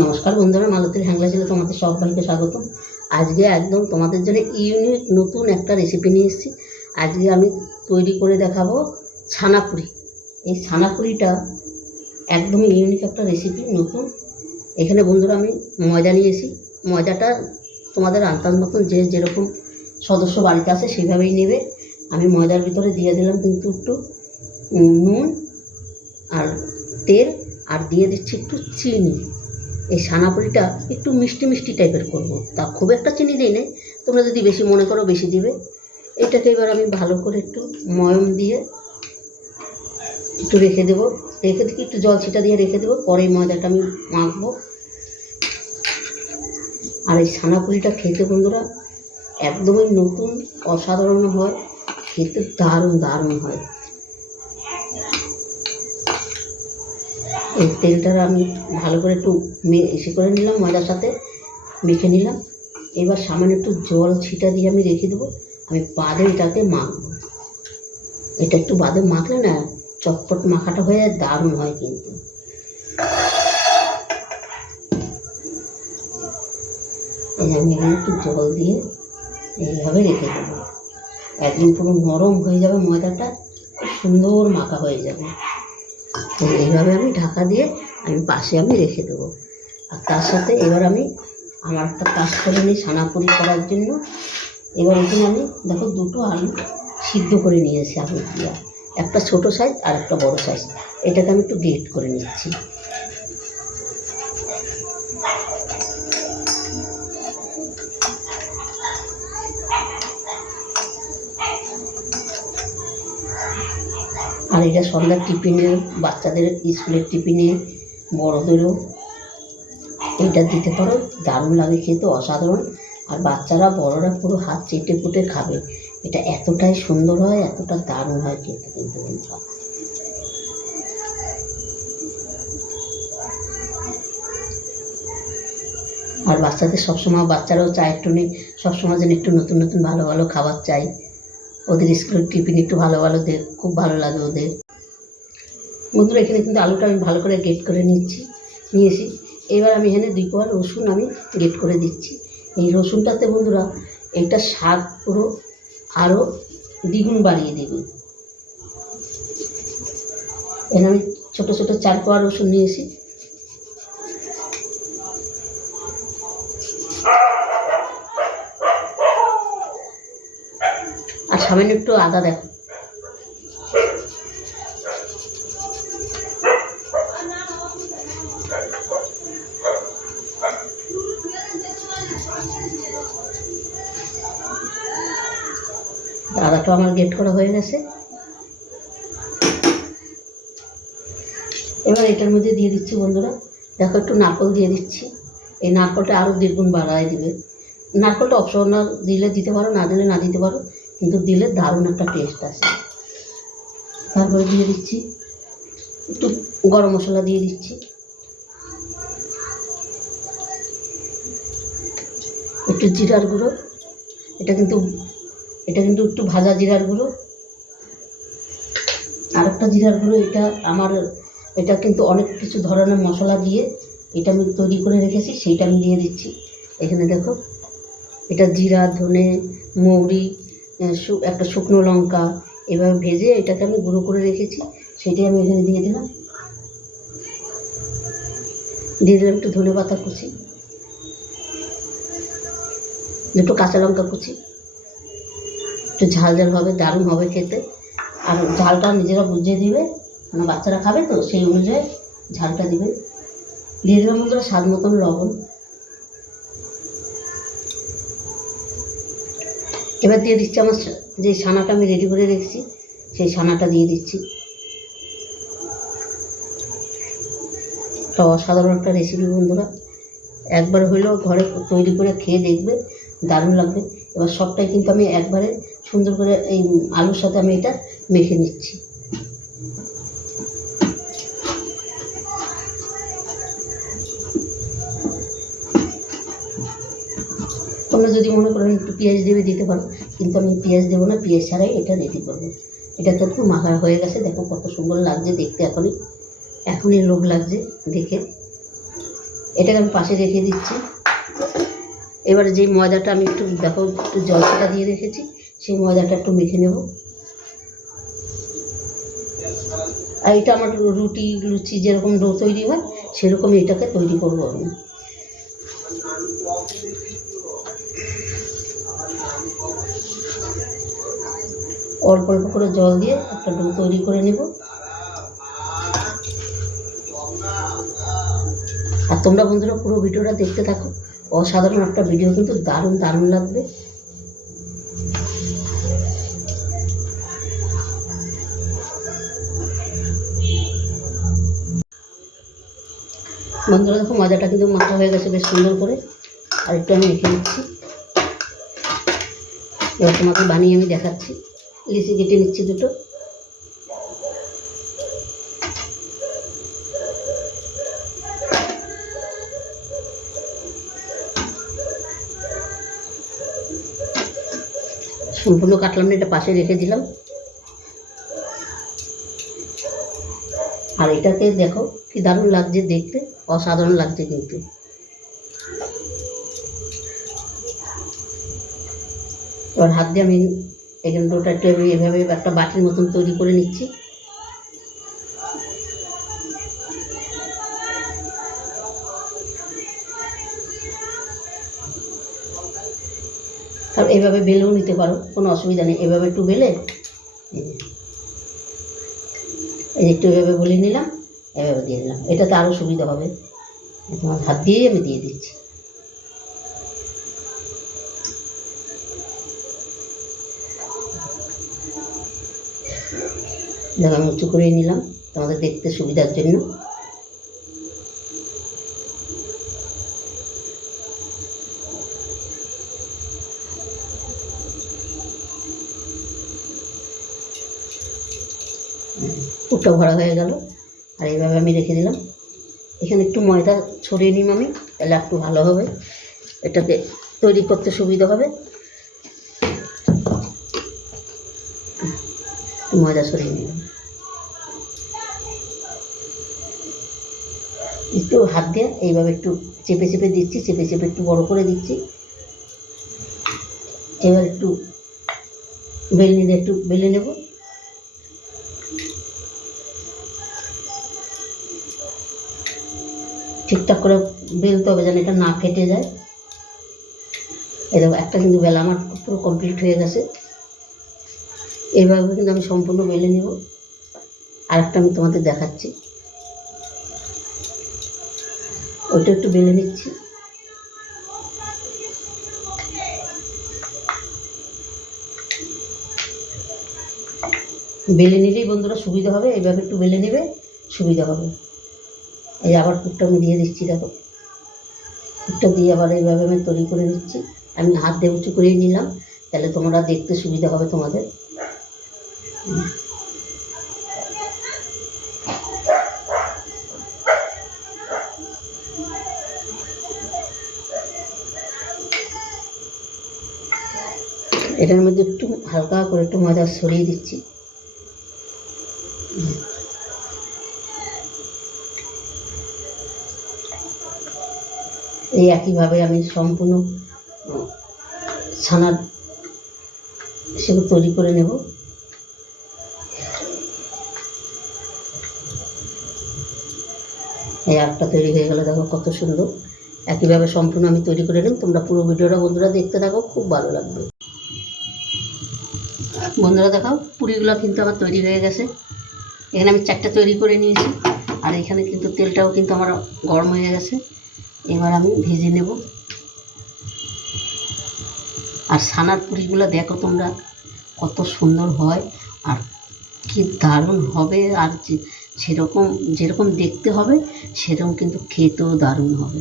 নমস্কার বন্ধুরা, মালতীর হ্যাংলা ছিল তোমাদের সবাইকে স্বাগতম। আজকে একদম তোমাদের জন্য ইউনিক নতুন একটা রেসিপি নিয়ে এসেছি। আজকে আমি তৈরি করে দেখাবো ছানাপুরি। এই ছানাপুরিটা একদমই ইউনিক একটা রেসিপি, নতুন। এখানে বন্ধুরা আমি ময়দা নিয়েছি। ময়দাটা তোমাদের আন্দাজ মতন যে যেরকম সদস্য বাড়িতে আছে সেইভাবেই নেবে। আমি ময়দার ভিতরে দিয়ে দিলাম কিন্তু একটু নুন আর তেল, আর দিয়ে দিচ্ছি একটু চিনি। এই ছানাপুরিটা একটু মিষ্টি মিষ্টি টাইপের করব, তা খুব একটা চিনি দিই না, তোমরা যদি বেশি মনে করো বেশি দিবে। এটাকে এবার আমি ভালো করে একটু ময়ম দিয়ে একটু রেখে দেবো, রেখে দিকে একটু জল ছিটা দিয়ে রেখে দেবো। পরে ময়দাটা আমি মাখবো। আর এই ছানাপুরিটা খেতে বন্ধুরা একদমই নতুন, অসাধারণ হয়, খেতে দারুণ দারুণ হয়। এই তেলটা আমি ভালো করে একটু এসে করে নিলাম, ময়দার সাথে মেখে নিলাম। এবার সামান্য একটু জল ছিটা দিয়ে আমি রেখে দেবো। আমি বাদে এটাকে মাখবো। এটা একটু বাদে মাখলে না চটপট মাখাটা হয়ে যায়, দারুণ হয় কিন্তু। এই আমি এখানে একটু জল দিয়ে এইভাবে রেখে দেবো। একদিন পুরো নরম হয়ে যাবে ময়দাটা, খুব সুন্দর মাখা হয়ে যাবে। এইভাবে আমি ঢাকা দিয়ে আমি পাশে রেখে দেবো। আর তার সাথে এবার আমি আমার একটা কাজ করে নিই ছানাপুরি করার জন্য। এবার এখানে আমি দেখো দুটো আলু সিদ্ধ করে নিয়েছি, আলু দিয়ে, একটা ছোটো সাইজ আর একটা বড় সাইজ। এটাকে আমি একটু গ্রেট করে নিচ্ছি। আর এটা সন্ধ্যার টিফিনে, বাচ্চাদের স্কুলের টিফিনে, বড়োদেরও এটা দিতে পারো, দারুণ লাগে খেতে, অসাধারণ। আর বাচ্চারা বড়রা পুরো হাত চেটে পুটে খাবে। এটা এতটাই সুন্দর হয়, এতটা দারুণ হয় খেতে কিন্তু বন্ধুরা। আর বাচ্চাদের সবসময়, বাচ্চারাও চায় একটু সবসময় যেন একটু নতুন নতুন ভালো ভালো খাবার চাই। ওদের স্কুলের টিফিন একটু ভালো ভালো দে, খুব ভালো লাগে ওদের। বন্ধুরা এখানে কিন্তু আলুটা আমি ভালো করে গ্রেট করে নিয়েছি। এবার আমি এখানে 2 কোয়া রসুন আমি গ্রেট করে দিচ্ছি। এই রসুনটাতে বন্ধুরা এটা স্বাদ পুরো আরও দ্বিগুণ বাড়িয়ে দেবে। এখানে আমি ছোটো ছোটো 4 কোয়া রসুন নিয়েছি। আর সামান্য একটু আদা দেখো। আদাটা আমার গ্রেট করা হয়ে গেছে। এবার এটার মধ্যে দিয়ে দিচ্ছি বন্ধুরা, দেখো একটু নারকেল দিয়ে দিচ্ছি। এই নারকেলটা আরও দ্বিগুণ বাড়ায় দিবে। নারকেলটা অপশনাল, দিলে দিতে পারো, না দিলে না দিতে পারো, কিন্তু দিলে দারুণ একটা টেস্ট আসে। তারপরে দিয়ে দিচ্ছি একটু গরম মশলা দিয়ে দিচ্ছি, একটু জিরার গুঁড়ো। এটা কিন্তু একটু ভাজা জিরার গুঁড়ো, আর একটা জিরার গুঁড়ো। এটা কিন্তু অনেক কিছু ধরনের মশলা দিয়ে এটা আমি তৈরি করে রেখেছি, সেইটা আমি দিয়ে দিচ্ছি। এখানে দেখো এটা জিরা, ধনে, মৌরি, একটা শুকনো লঙ্কা এভাবে ভেজে এটাকে আমি গুঁড়ো করে রেখেছি, সেটাই আমি এখানে দিয়ে দিলাম একটু ধনে পাতা কুচি, 2 কাঁচা লঙ্কা কুচি। একটু ঝাল ঝাল হবে, দারুণ হবে খেতে। আর ঝালটা নিজেরা বুঝিয়ে দিবে, মানে বাচ্চারা খাবে তো সেই অনুযায়ী ঝালটা দিবে। দিয়ে দিলাম বন্ধুরা স্বাদ মতন লবণ। এবার দিয়ে দিচ্ছি আমার যে ছানাটা আমি রেডি করে রেখেছি, সেই ছানাটা দিয়ে দিচ্ছি। একটা অসাধারণ একটা রেসিপি বন্ধুরা, একবার হইলেও ঘরে তৈরি করে খেয়ে দেখবে, দারুণ লাগবে। এবার সবটাই কিন্তু আমি একবারে সুন্দর করে এই আলুর সাথে আমি এটা মেখে নিচ্ছি। তোমরা যদি মনে করেন একটু পেঁয়াজ দেবে দিতে পারো, কিন্তু আমি পেঁয়াজ দেবো না, পেঁয়াজ ছাড়াই এটা রেডি করবো। এটা কিন্তু মাখা হয়ে গেছে, দেখো কত সুন্দর লাগছে দেখতে, এখনই লোভ লাগছে দেখে। এটাকে আমি পাশে রেখে দিচ্ছি। এবারে যেই ময়দাটা আমি একটু দেখো একটু জলটা দিয়ে রেখেছি, সেই ময়দাটা একটু মেখে নেব। আর এটা আমার রুটি লুচি যেরকম ডো তৈরি হয় সেরকমই এটাকে তৈরি করবো আমি। অল্প অল্প করে জল দিয়ে একটা ডো তৈরি করে নেব। আর তোমরা বন্ধুরা পুরো ভিডিওটা দেখতে থাকো, অসাধারণ একটা ভিডিও, কিন্তু দারুণ দারুণ লাগবে। বন্ধুরা দেখো মজাটা কিন্তু মাখা হয়ে গেছে বেশ সুন্দর করে। আর একটু আমি রেখে দিচ্ছি। এবার তোমাকে বানিয়ে আমি দেখাচ্ছি। লিচি কেটে নিচ্ছি দুটো। সম্পূর্ণ কাটলাম না, এটা পাশে রেখে দিলাম। আর এটাকে দেখো কি দারুণ লাগছে দেখতে, অসাধারণ লাগছে কিন্তু। এবার হাত দিয়ে আমি এখানে ডোটা একটু এভাবে একটা বাটির মতন তৈরি করে নিচ্ছি। তারপর এভাবে বেলেও নিতে পারো, কোনো অসুবিধা নেই। এভাবে একটু বেলে এই একটু এভাবে বলে নিলাম, এভাবে দিয়ে দিলাম, এটাতে আরও সুবিধা হবে। তোমার হাত দিয়েই আমি দিয়ে দিচ্ছি। দেখো আমি উঁচু করে নিলাম তোমাদের দেখতে সুবিধার জন্য। পুরটা ভরা হয়ে গেল। আর এইভাবে আমি রেখে দিলাম। এখানে একটু ময়দা ছড়িয়ে নিম আমি, তাহলে একটু ভালো হবে, এটাকে তৈরি করতে সুবিধা হবে। একটু ময়দা ছড়িয়ে নিলাম, একটু হাত দিয়ে এইভাবে একটু চেপে চেপে দিচ্ছি, চেপে চেপে একটু বড় করে দিচ্ছি। এবার একটু বেলনি দিয়ে একটু বেলে নেব। ঠিকঠাক করে বেলতে হবে যেন এটা না ফেটে যায়। এই দেখো একটা কিন্তু বেলা আমার পুরো কমপ্লিট হয়ে গেছে। এইভাবে কিন্তু আমি সম্পূর্ণ বেলে নেব। আরেকটা আমি তোমাদের দেখাচ্ছি, ওইটা একটু বেলে নিচ্ছি। বেলে নিলেই বন্ধুরা সুবিধা হবে, এইভাবে একটু বেলে নেবে, সুবিধা হবে। এই আবার পুরটা আমি দিয়ে দিচ্ছি, দেখো পুরটা দিয়ে আবার এইভাবে আমি তৈরি করে নিচ্ছি। আমি হাত দিয়ে উঁচু করেই নিলাম, তাহলে তোমরা দেখতে সুবিধা হবে তোমাদের। এটার মধ্যে একটু হালকা করে একটু ময়দা ছড়িয়ে দিচ্ছি। এই একইভাবে আমি সম্পূর্ণ ছানার সেগুলো তৈরি করে নেব। এই আটটা তৈরি হয়ে গেলে দেখো কত সুন্দর। একইভাবে সম্পূর্ণ আমি তৈরি করে নেব। তোমরা পুরো ভিডিওটা বন্ধুরা দেখতে থাকো, খুব ভালো লাগবে। বন্ধুরা দেখাও পুরিগুলো কিন্তু আমার তৈরি হয়ে গেছে। এখানে আমি 4টা তৈরি করে নিয়েছি। আর এখানে কিন্তু তেলটাও কিন্তু আমার গরম হয়ে গেছে। এবার আমি ভেজে নেব। আর ছানার পুরিগুলো দেখো তোমরা কত সুন্দর হয়, আর কি দারুণ হবে। আর সেরকম যেরকম দেখতে হবে সেরকম কিন্তু খেতেও দারুণ হবে।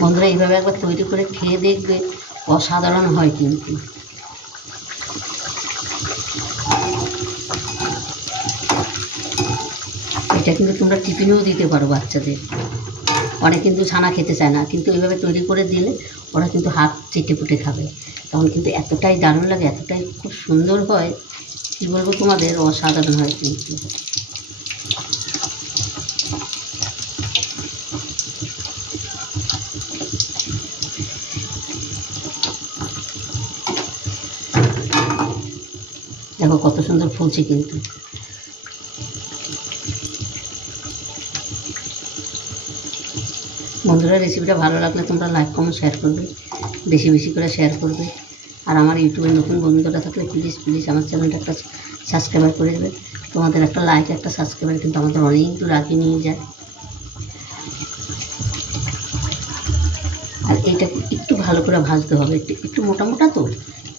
বন্ধুরা এইভাবে একবার তৈরি করে খেয়ে দেখবে, অসাধারণ হয় কিন্তু। এটা কিন্তু তোমরা টিফিনেও দিতে পারো বাচ্চাদের। অনেক কিন্তু ছানা খেতে চায় না, কিন্তু এইভাবে তৈরি করে দিলে ওরা কিন্তু হাত চেটেপুটে খাবে। তখন কিন্তু এতটাই দারুণ লাগে, এতটাই খুব সুন্দর হয়, কী বলবো তোমাদের, অসাধারণ হয় কিন্তু। দেখো কত সুন্দর ফুলছে কিন্তু। বন্ধুরা, রেসিপিটা ভালো লাগলে তোমরা লাইক কমেন্ট শেয়ার করবে, বেশি বেশি করে শেয়ার করবে। আর আমার ইউটিউবে নতুন বন্ধুরা থাকলে প্লিজ প্লিজ আমার চ্যানেলটা একটা সাবস্ক্রাইবার করে দেবে। তোমাদের একটা লাইক, একটা সাবস্ক্রাইবার কিন্তু আমাদের অনেক দূর আগে নিয়ে যায়। আর এইটাকে একটু ভালো করে ভাজতে হবে, একটু মোটা মোটা তো,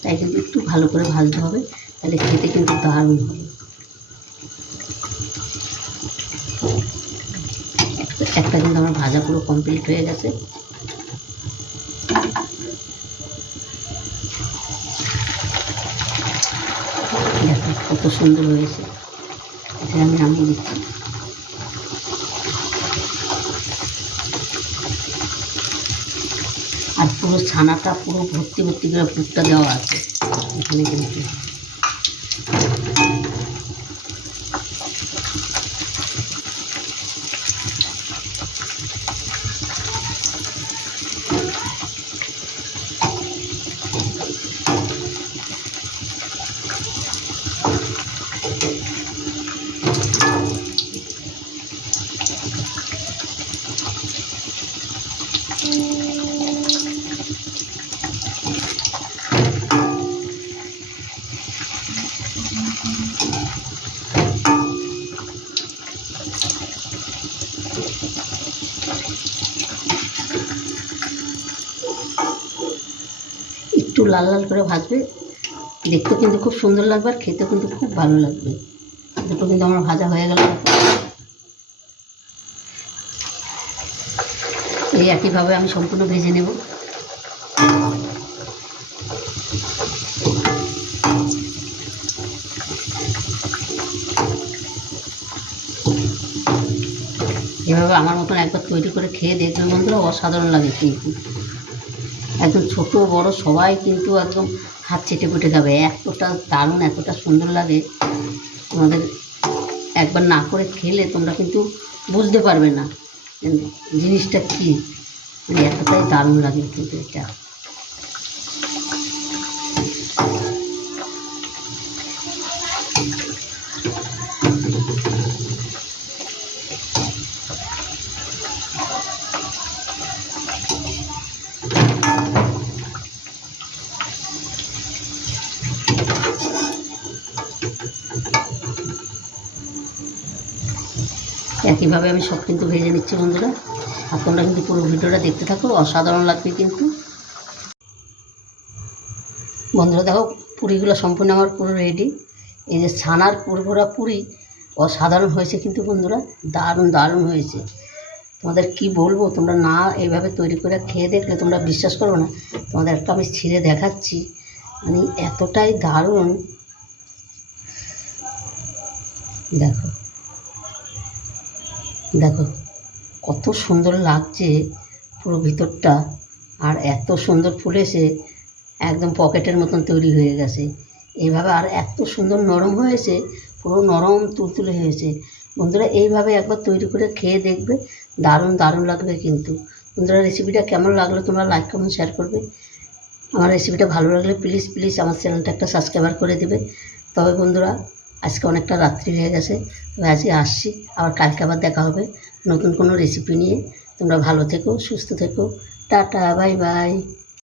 তাই কিন্তু একটু ভালো করে ভাজতে হবে, তাহলে খেতে কিন্তু দারুণ হবে। একটা কিন্তু আমার ভাজা পুরো কমপ্লিট হয়ে গেছে। দেখো কত সুন্দর হয়েছে, এটা আমি নামিয়ে দিচ্ছি। আর পুরো ছানাটা পুরো ভর্তি ভর্তি করে পুরটা দেওয়া আছে এখানে কিন্তু। একটু লাল লাল করে ভাজবে, দেখতে কিন্তু খুব সুন্দর লাগবে আর খেতে কিন্তু খুব ভালো লাগবে। দুটো কিন্তু আমার ভাজা হয়ে গেল। এই একইভাবে আমি সম্পূর্ণ ভেজে নেব। এভাবে আমার মতন একবার তৈরি করে খেয়ে দেখবে বন্ধুরা, অসাধারণ লাগে কিন্তু। একদম ছোট বড় সবাই কিন্তু একদম হাত চেটে পুটে খাবে, এতটা দারুণ, এতটা সুন্দর লাগে। তোমাদের একবার না করে খেলে তোমরা কিন্তু বুঝতে পারবে না জিনিসটা কী, মানে এতটাই দারুণ লাগে কিন্তু এটা। একইভাবে আমি সব কিন্তু ভেজে নিচ্ছি বন্ধুরা, আর তোমরা কিন্তু পুরো ভিডিওটা দেখতে থাকো, অসাধারণ লাগবে কিন্তু। বন্ধুরা দেখো, পুরিগুলো সম্পূর্ণ আমার পুরো রেডি। এই যে ছানার পুরভরা পুরি অসাধারণ হয়েছে কিন্তু বন্ধুরা, দারুণ দারুণ হয়েছে। তোমাদের কি বলবো, তোমরা না এইভাবে তৈরি করে খেয়ে দেখলে তোমরা বিশ্বাস করো না। তোমাদের একটা আমি ছিঁড়ে দেখাচ্ছি, মানে এতটাই দারুণ। দেখো দেখো কত সুন্দর লাগছে পুরো ভিতরটা, আর এত সুন্দর ফুলেছে, একদম পকেটের মতন তৈরি হয়ে গেছে এইভাবে। আর এত সুন্দর নরম হয়েছে, পুরো নরম তুলতুলে হয়েছে। বন্ধুরা এইভাবে একবার তৈরি করে খেয়ে দেখবে, দারুণ দারুণ লাগবে কিন্তু। বন্ধুরা, রেসিপিটা কেমন লাগলো তোমরা লাইক কমেন্ট শেয়ার করবে। আমার রেসিপিটা ভালো লাগলে প্লিজ প্লিজ আমার চ্যানেলটা একটা সাবস্ক্রাইবার করে দেবে। তবে বন্ধুরা, আজকে অনেকটা রাত্রি হয়ে গেছে, তবে আজকে আসছি, আবার কালকে আবার দেখা হবে নতুন কোনো রেসিপি নিয়ে। তোমরা ভালো থেকো, সুস্থ থেকো, টাটা, বাই বাই।